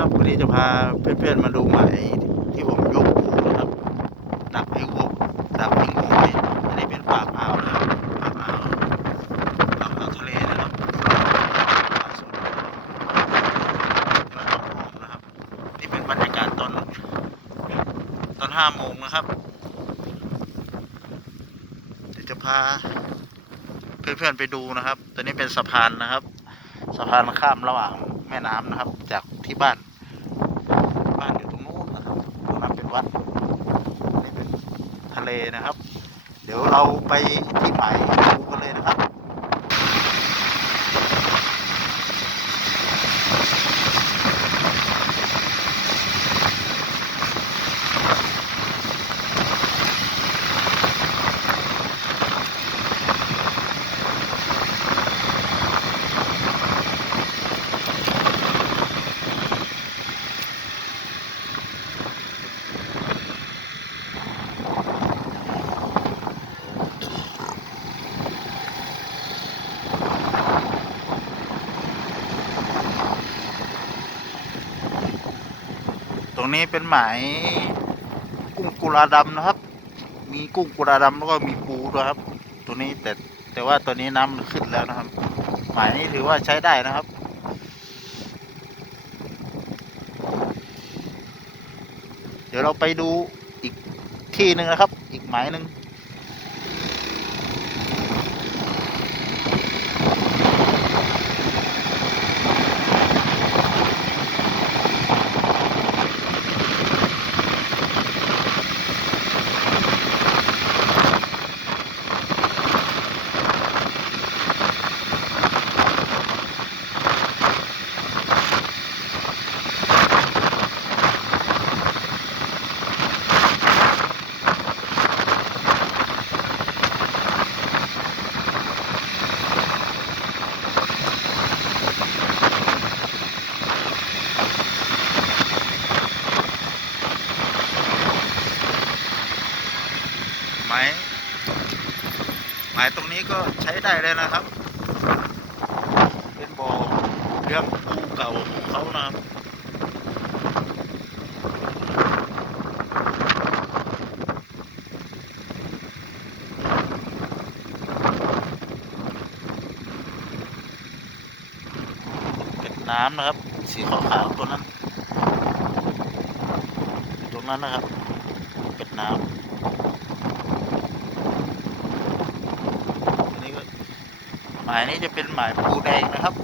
ครับวันนี้จะพาเพื่อนๆมาดูไหมที่ผมยกปูนะครับดักไอ้วกดักไอ้งูนี่อันนี้เป็นปากอ่าวนะครับปากอ่าวปากอ่าวทะเลนะครับปากสดแล้วก็หอมนะครับ นี่เป็นบรรยากาศตอนตอนห้าโมงนะครับเดี๋ยวจะพาเพื่อนๆไปดูนะครับ ตัวนี้เป็นสะพานนะครับ สะพานข้ามระหว่างแม่น้ำนะครับ จากที่บ้านอยู่ตรงนู้นนะครับตรงนั้นเป็นวัดนี่เป็นทะเล นะครับ เดี๋ยวเราไปที่หมายดูกันเลยนะครับ งนี้เป็นหมายกุ้งกุลาดำนะครับ มีกุ้งกุลาดำแล้วก็มีปูด้วยครับ ตัวนี้แต่แต่ว่าตัวนี้น้ำมันขึ้นแล้วนะครับ หมายนี้ถือว่าใช้ได้นะครับเดี๋ยวเราไปดูอีกที่หนึ่งนะครับ อีกหมายหนึ่ง หมาย หมายตรงนี้ก็ใช้ได้เลยนะครับ เป็นบ่อเลี้ยงปูเก่าของเขานะครับเป็นน้ำนะครับ สีขาวๆตัวนั้น ตรงนั้นนะครับ เป็นน้ำ อันนี้ก็ หมายนี้จะเป็นหมายปูแดงนะครับ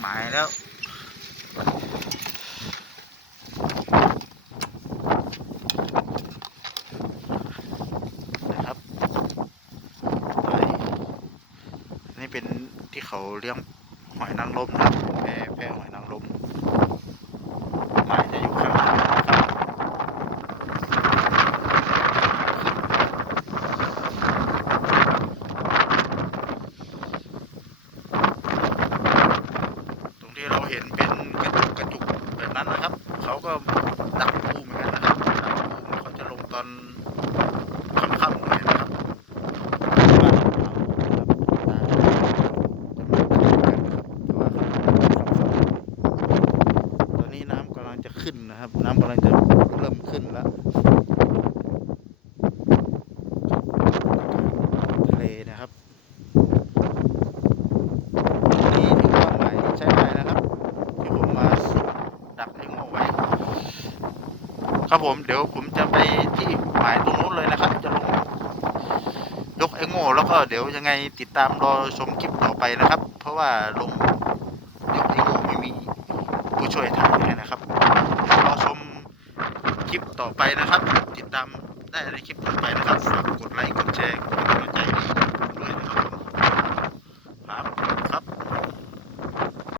หมายแล้วนะครับนี่เป็นที่เขาเลี้ยงหอยนางรมนะครับแพแพหอยนางรมายจะอยู่ข้างล่างนะครับ ที่เราเห็นเป็นกระจุกกระจุกแบบนั้นนะครับ เขาก็ ดักปูเหมือนกันนะครับดักปูเขาจะลงตอนค่ำๆเลยนะครับบ้านเราตอนนี้น้ำกำลังจะขึ้นนะครับ น้ำกำลังจะเริ่มขึ้นแล้วทะเลนะครับ นี่ถือว่าใหม่ใช้ได้นะครับที่ผมมาดักไอ้โง่ไว้ ครับผมเดี๋ยวผมจะไปที่หมายตรงนู้นเลยนะครับ จะลงยกไอ้โง่แล้วก็เดี๋ยวยังไงติดตามรอชมคลิปต่อไปนะครับ เพราะว่าลงยกไอ้โง่ไม่มีผู้ช่วยถ่ายนะครับรอชมคลิปต่อไปนะครับ ติดตามได้ในคลิปต่อไปนะครับฝากกดไลค์กดแชร์